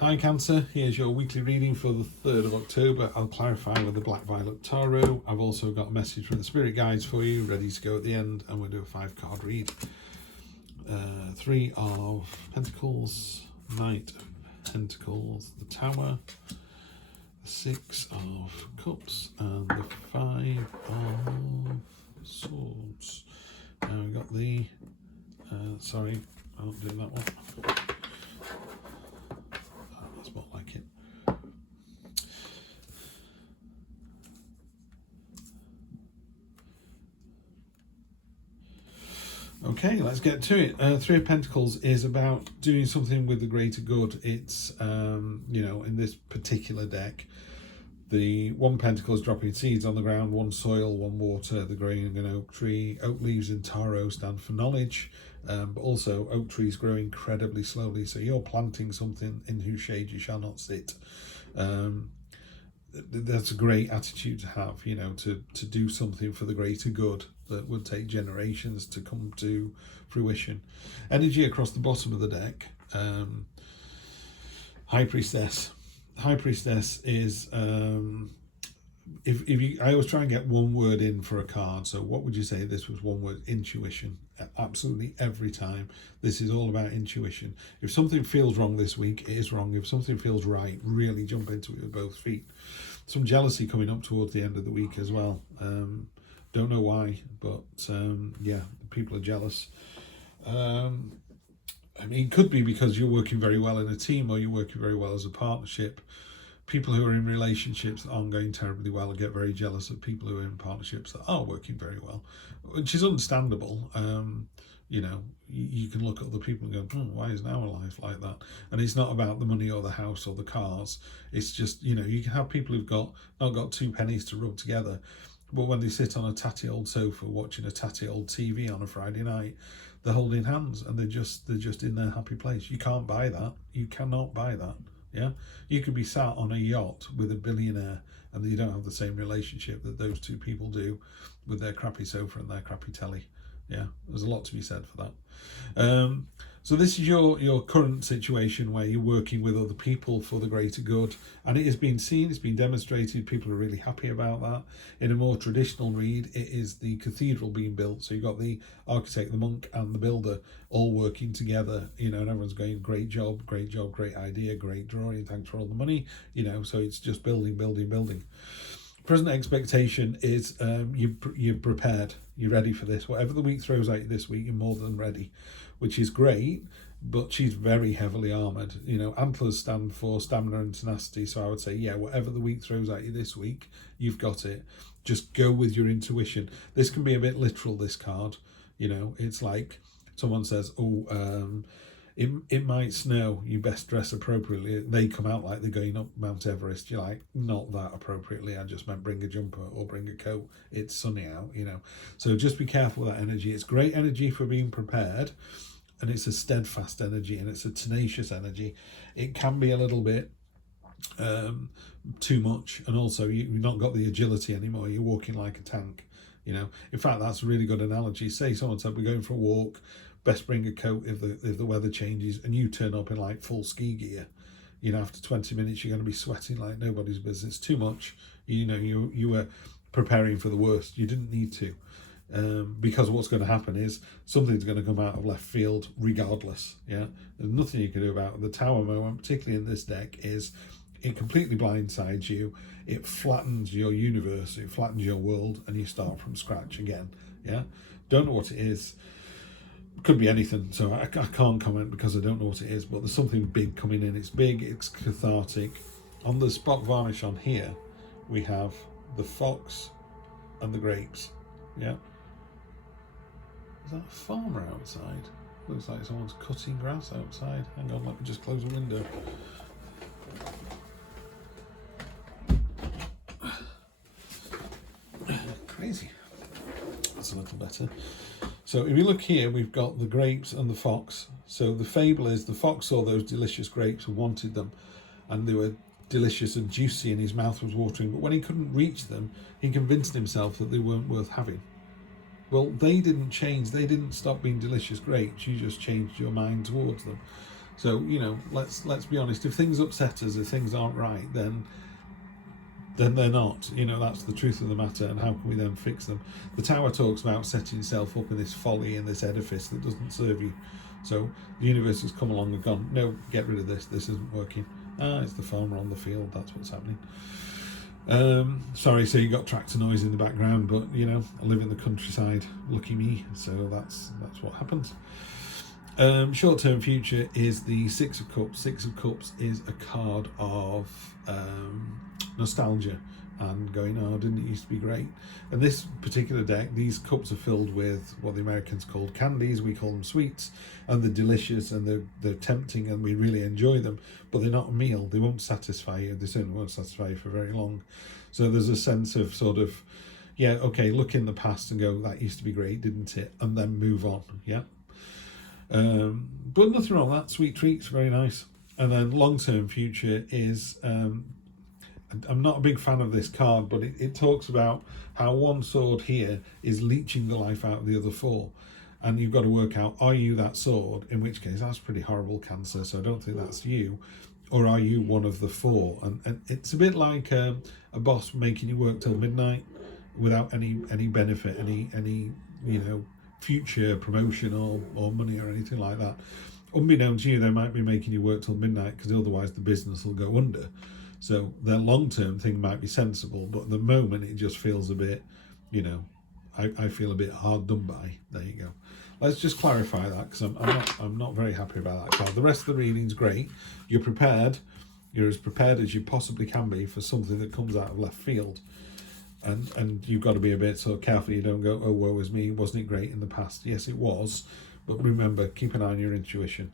Hi Cancer, here's your weekly reading for the 3rd of October. I'll clarify with the Black Violet Tarot. I've also got a message from the Spirit Guides for you, ready to go at the end, and we'll do a 5-card read. 3 of Pentacles, Knight of Pentacles, the Tower, the 6 of Cups, and the 5 of Swords. Now we've got the, sorry, I won't do that one. That's not like it. Okay, let's get to it. 3 of Pentacles is about doing something with the greater good. It's, you know, in this particular deck, the 1 pentacle is dropping seeds on the ground, 1 soil, 1 water, the growing an oak tree. Oak leaves in Taurus stand for knowledge, but also oak trees grow incredibly slowly. So you're planting something in whose shade you shall not sit. That's a great attitude to have, you know, to do something for the greater good that would take generations to come to fruition. Energy across the bottom of the deck. High Priestess. High Priestess is, if you, I always try and get one word in for a card. So what would you say this was? One word: intuition. Absolutely every time. This is all about intuition. If something feels wrong this week, it is wrong. If something feels right, really jump into it with both feet. Some jealousy coming up towards the end of the week as well. Don't know why, but yeah, people are jealous. I mean, it could be because you're working very well in a team, or you're working very well as a partnership. People who are in relationships that aren't going terribly well get very jealous of people who are in partnerships that are working very well, which is understandable. You know, you can look at other people and go, why isn't our life like that? And it's not about the money or the house or the cars. It's just, you know, you can have people who've not got 2 pennies to rub together, but when they sit on a tatty old sofa watching a tatty old TV on a Friday night, they're holding hands and they're just in their happy place. You can't buy that. You cannot buy that. Yeah, you could be sat on a yacht with a billionaire and you don't have the same relationship that those 2 people do with their crappy sofa and their crappy telly. Yeah, there's a lot to be said for that. So this is your current situation where you're working with other people for the greater good, and it has been seen, it's been demonstrated, people are really happy about that. In a more traditional read, it is the cathedral being built, so you've got the architect, the monk and the builder all working together, you know, and everyone's going, great job, great idea, great drawing, thanks for all the money, you know, so it's just building. Present expectation is you're prepared, you're ready for this. Whatever the week throws at you this week, you're more than ready, which is great. But she's very heavily armoured. You know, antlers stand for stamina and tenacity. So I would say, yeah, whatever the week throws at you this week, you've got it. Just go with your intuition. This can be a bit literal, this card. You know, it's like someone says, it might snow, you best dress appropriately. They come out like they're going up Mount Everest. You're like, not that appropriately. I just meant bring a jumper or bring a coat. It's sunny out, you know. So just be careful with that energy. It's great energy for being prepared, and it's a steadfast energy, and it's a tenacious energy. It can be a little bit too much, and also you've not got the agility anymore. You're walking like a tank, you know. In fact, that's a really good analogy. Say someone said, we're going for a walk, best bring a coat if the weather changes, and you turn up in like full ski gear, you know, after 20 minutes you're going to be sweating like nobody's business. Too much, you know. You were preparing for the worst. You didn't need to, because what's going to happen is something's going to come out of left field regardless. Yeah, there's nothing you can do about it. The Tower moment, particularly in this deck, is it completely blindsides you. It flattens your universe, it flattens your world, and you start from scratch again. Yeah, don't know what it is. Could be anything, so I can't comment because I don't know what it is, but there's something big coming in. It's big, it's cathartic. On the spot varnish on here, we have the fox and the grapes. Yeah. Is that a farmer outside? Looks like someone's cutting grass outside. Hang on, let me just close the window. Crazy. That's a little better. So if you look here, we've got the grapes and the fox. So the fable is the fox saw those delicious grapes and wanted them, and they were delicious and juicy and his mouth was watering. But when he couldn't reach them, he convinced himself that they weren't worth having. Well, they didn't change. They didn't stop being delicious grapes. You just changed your mind towards them. So, you know, let's be honest. If things upset us, if things aren't right, then they're not. You know, that's the truth of the matter. And how can we then fix them? The Tower talks about setting yourself up in this folly, in this edifice that doesn't serve you. So the universe has come along and gone, no, get rid of this. This isn't working. It's the farmer on the field. That's what's happening. Sorry, so you got tractor noise in the background, but you know, I live in the countryside. Lucky me. So that's what happens. Short-term future is the Six of Cups. Six of Cups is a card of nostalgia and going, oh, didn't it used to be great? And this particular deck, these cups are filled with what the Americans called candies. We call them sweets, and they're delicious and they're tempting and we really enjoy them, but they're not a meal. They won't satisfy you. They certainly won't satisfy you for very long. So there's a sense of sort of, yeah, okay, look in the past and go, that used to be great, didn't it? And then move on, yeah. But nothing wrong with that. Sweet treats, very nice. And then long-term future is, I'm not a big fan of this card, but it talks about how one sword here is leeching the life out of the other four. And you've got to work out, are you that sword? In which case, that's pretty horrible, Cancer, so I don't think that's you. Or are you one of the four? And it's a bit like a boss making you work till midnight without any benefit, any you know, future promotion or money or anything like that. Unbeknownst to you, they might be making you work till midnight because otherwise the business will go under. So their long-term thing might be sensible, but at the moment it just feels a bit, you know, I feel a bit hard done by. There you go. Let's just clarify that, because I'm not very happy about that card. The rest of the reading's great. You're prepared. You're as prepared as you possibly can be for something that comes out of left field. And you've got to be a bit sort of careful. You don't go, oh, woe is me, wasn't it great in the past? Yes, it was. But remember, keep an eye on your intuition.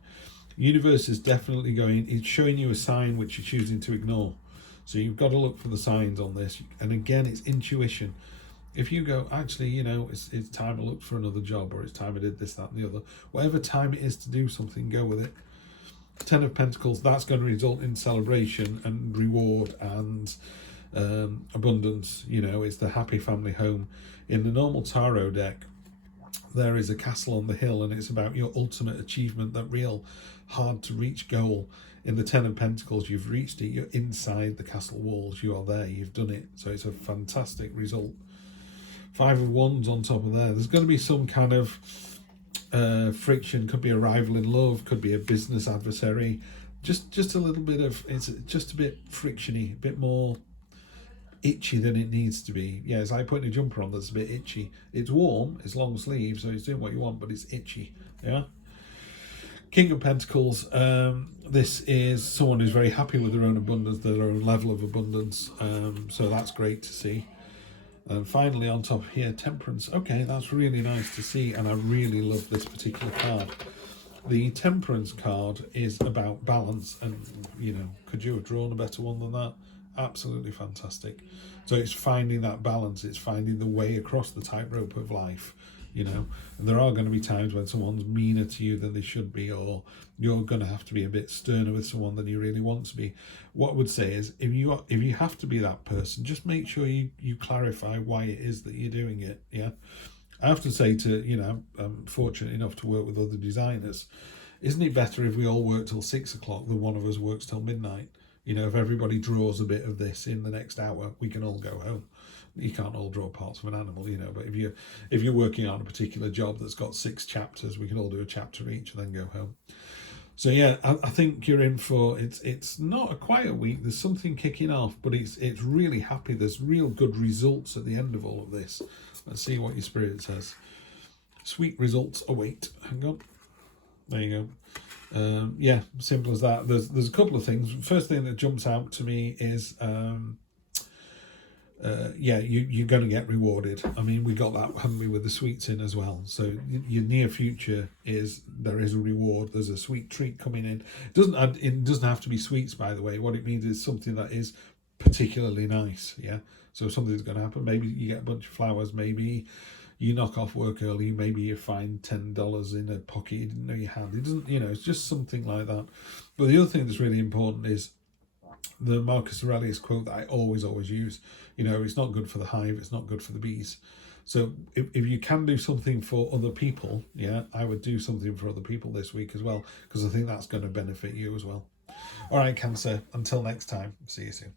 Universe is definitely going, it's showing you a sign which you're choosing to ignore. So you've got to look for the signs on this. And again, it's intuition. If you go, actually, you know, it's time to look for another job, or it's time I did this, that, and the other. Whatever time it is to do something, go with it. Ten of Pentacles, that's going to result in celebration and reward and abundance. You know, it's the happy family home. In the normal tarot deck, there is a castle on the hill, and it's about your ultimate achievement, that real hard to reach goal. In the Ten of Pentacles, you've reached it. You're inside the castle walls. You are there. You've done it. So it's a fantastic result. Five of Wands on top of there. There's going to be some kind of friction. Could be a rival in love. Could be a business adversary. Just a little bit of, it's just a bit frictiony, a bit more itchy than it needs to be. Yeah, it's like putting a jumper on that's a bit itchy. It's warm, it's long sleeve, so it's doing what you want, but it's itchy. Yeah. King of Pentacles, this is someone who's very happy with their own abundance, their own level of abundance, so that's great to see. And finally on top here, Temperance. Okay, that's really nice to see, and I really love this particular card. The Temperance card is about balance, and you know, could you have drawn a better one than that? Absolutely fantastic. So it's finding that balance, it's finding the way across the tightrope of life, you know. And there are going to be times when someone's meaner to you than they should be, or you're going to have to be a bit sterner with someone than you really want to be. What I would say is, if you have to be that person, just make sure you clarify why it is that you're doing it. Yeah, I have to say, to, you know, I'm fortunate enough to work with other designers. Isn't it better if we all work till 6 o'clock than one of us works till midnight? You know, if everybody draws a bit of this in the next hour, we can all go home. You can't all draw parts of an animal, you know, but if you're working on a particular job that's got 6 chapters, we can all do a chapter each and then go home. So yeah, I think you're in for, it's not a quiet week. There's something kicking off, but it's really happy. There's real good results at the end of all of this. Let's see what your spirit says. Sweet results await. Hang on. There you go. Yeah, simple as that. There's a couple of things. First thing that jumps out to me is yeah, you're going to get rewarded. I mean, we got that, haven't we, with the sweets in as well. So your near future is, there is a reward. There's a sweet treat coming in. It doesn't have to be sweets, by the way. What it means is something that is particularly nice. Yeah. So something's going to happen. Maybe you get a bunch of flowers. Maybe you knock off work early. Maybe you find $10 in a pocket you didn't know you had. It doesn't, you know, it's just something like that. But the other thing that's really important is the Marcus Aurelius quote that I always use. You know, it's not good for the hive, it's not good for the bees. So if you can do something for other people, yeah, I would do something for other people this week as well, because I think that's going to benefit you as well. All right, Cancer, until next time, see you soon.